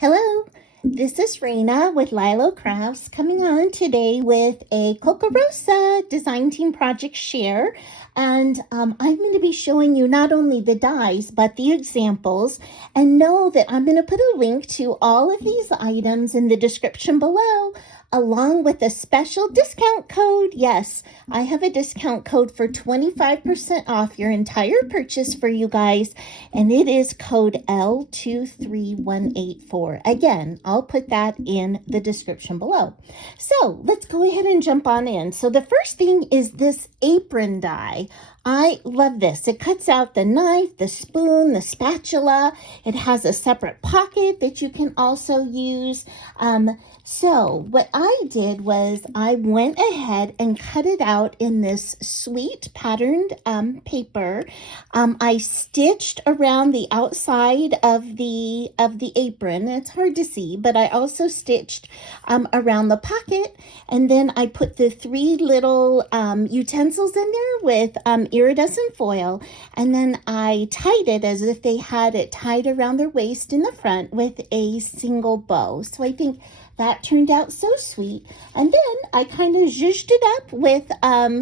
Hello, this is Raina with LYLO Crafts coming on today with a Kokorosa design team project share. And I'm going to be showing you not only the dies, but the examples. And know that I'm going to put a link to all of these items in the description below, along with a special discount code. Yes, I have a discount code for 25% off your entire purchase for you guys, and it is code L23184. Again, I'll put that in the description below. So let's go ahead and jump on in. So the first thing is this apron die. I love this. It cuts out the knife, the spoon, the spatula. It has a separate pocket that you can also use. So what I did was I went ahead and cut it out in this sweet patterned paper. I stitched around the outside of the apron. It's hard to see, but I also stitched around the pocket, and then I put the three little utensils in there with iridescent foil, and then I tied it as if they had it tied around their waist in the front with a single bow. So I think that turned out so sweet. And then I kind of zhuzhed it up with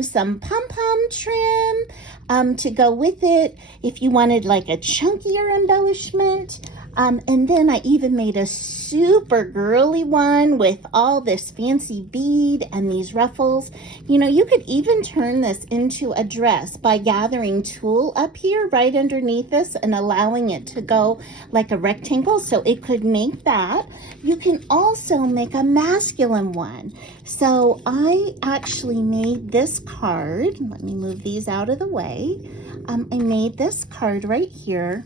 some pom-pom trim to go with it if you wanted like a chunkier embellishment. And then I even made a super girly one with all this fancy bead and these ruffles. You know, you could even turn this into a dress by gathering tulle up here right underneath this and allowing it to go like a rectangle, so it could make that. You can also make a masculine one. So I actually made this card. Let me move these out of the way. I made this card right here.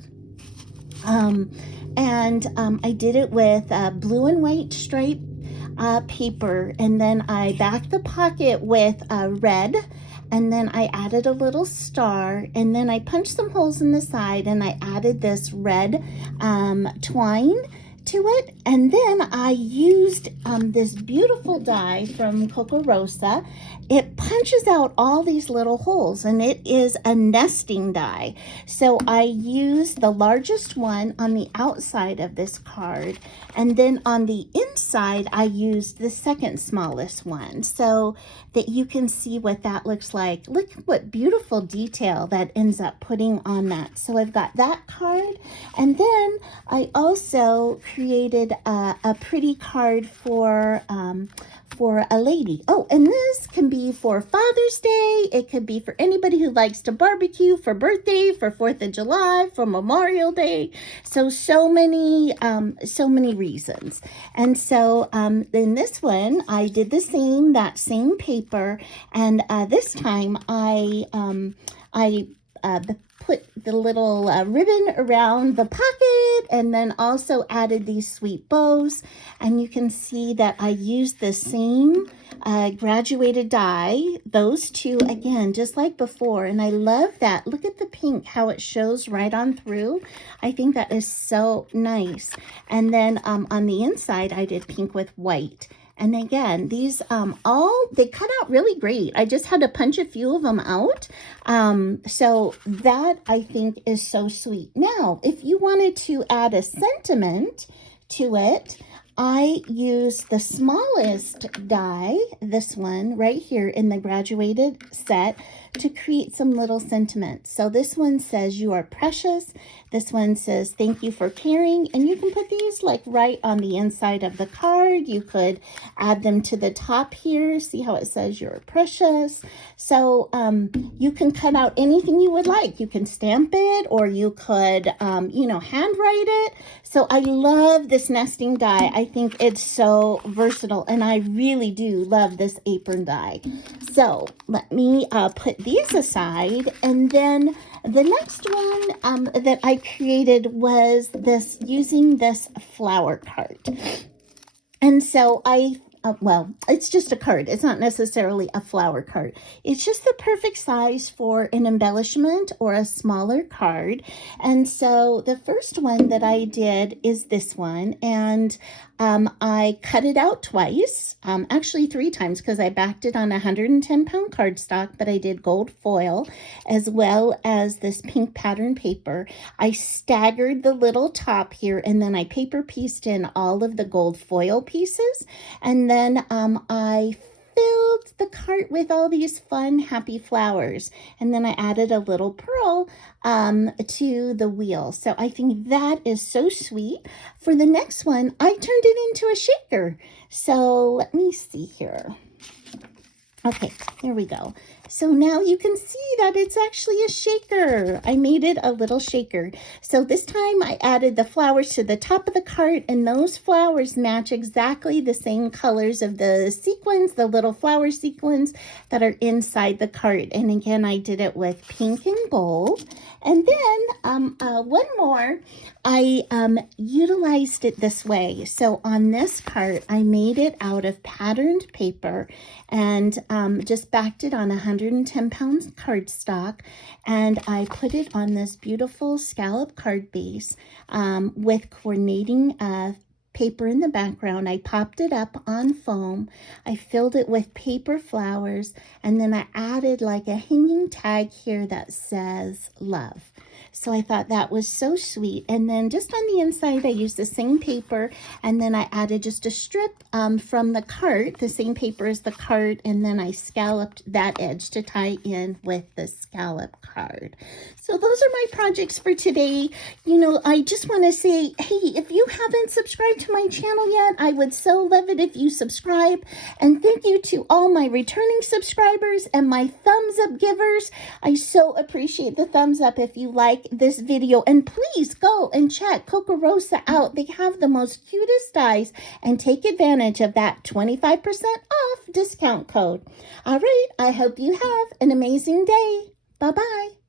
I did it with blue and white stripe paper, and then I backed the pocket with red, and then I added a little star, and then I punched some holes in the side, and I added this red twine to it. And then I used this beautiful die from Kokorosa. It punches out all these little holes, and it is a nesting die. So I used the largest one on the outside of this card, and then on the inside I used the second smallest one so that you can see what that looks like. Look what beautiful detail that ends up putting on that. So I've got that card, and then I also created a pretty card for a lady. Oh, and this can be for Father's Day. It could be for anybody who likes to barbecue, for birthday, for 4th of July, for Memorial Day. So many reasons. And so in this one, I did that same paper, and this time I put the little ribbon around the pocket, and then also added these sweet bows. And you can see that I used the same graduated die, those two again, just like before. And I love that. Look at the pink, how it shows right on through. I think that is so nice. And then on the inside, I did pink with white. And again, these they cut out really great. I just had to punch a few of them out. So that I think is so sweet. Now, if you wanted to add a sentiment to it, I used the smallest die, this one right here in the graduated set, to create some little sentiments. So this one says, "You are precious." This one says, "Thank you for caring." And you can put these like right on the inside of the card. You could add them to the top here. See how it says "You're precious." So you can cut out anything you would like. You can stamp it, or you could, handwrite it. So I love this nesting die. I think it's so versatile, and I really do love this apron die. So let me put these aside, and then the next one that I created was using this flower card. And so I well, it's just a card. It's not necessarily a flower card. It's just the perfect size for an embellishment or a smaller card. And so the first one that I did is this one, and I cut it out twice, actually 3 times, because I backed it on 110-pound cardstock, but I did gold foil as well as this pink pattern paper. I staggered the little top here, and then I paper pieced in all of the gold foil pieces, and then I filled the cart with all these fun, happy flowers. And then I added a little pearl to the wheel. So I think that is so sweet. For the next one, I turned it into a shaker. So let me see here. Okay, there we go. So now you can see that it's actually a shaker. I made it a little shaker. So this time I added the flowers to the top of the cart, and those flowers match exactly the same colors of the sequins, the little flower sequins that are inside the cart. And again, I did it with pink and gold. And then one more, I utilized it this way. So on this cart, I made it out of patterned paper and just backed it on 110-pound cardstock, and I put it on this beautiful scallop card base with coordinating paper in the background. I popped it up on foam. I filled it with paper flowers, and then I added like a hanging tag here that says love. So I thought that was so sweet. And then just on the inside, I used the same paper, and then I added just a strip from the cart, the same paper as the cart, and then I scalloped that edge to tie in with the scallop card. So those are my projects for today. You know, I just want to say, hey, if you haven't subscribed to my channel yet, I would so love it if you subscribe. And thank you to all my returning subscribers and my thumbs up givers. I so appreciate the thumbs up if you like this video. And please go and check Kokorosa out. They have the most cutest dies, and take advantage of that 25% off discount code. All right, I hope you have an amazing day. Bye-bye.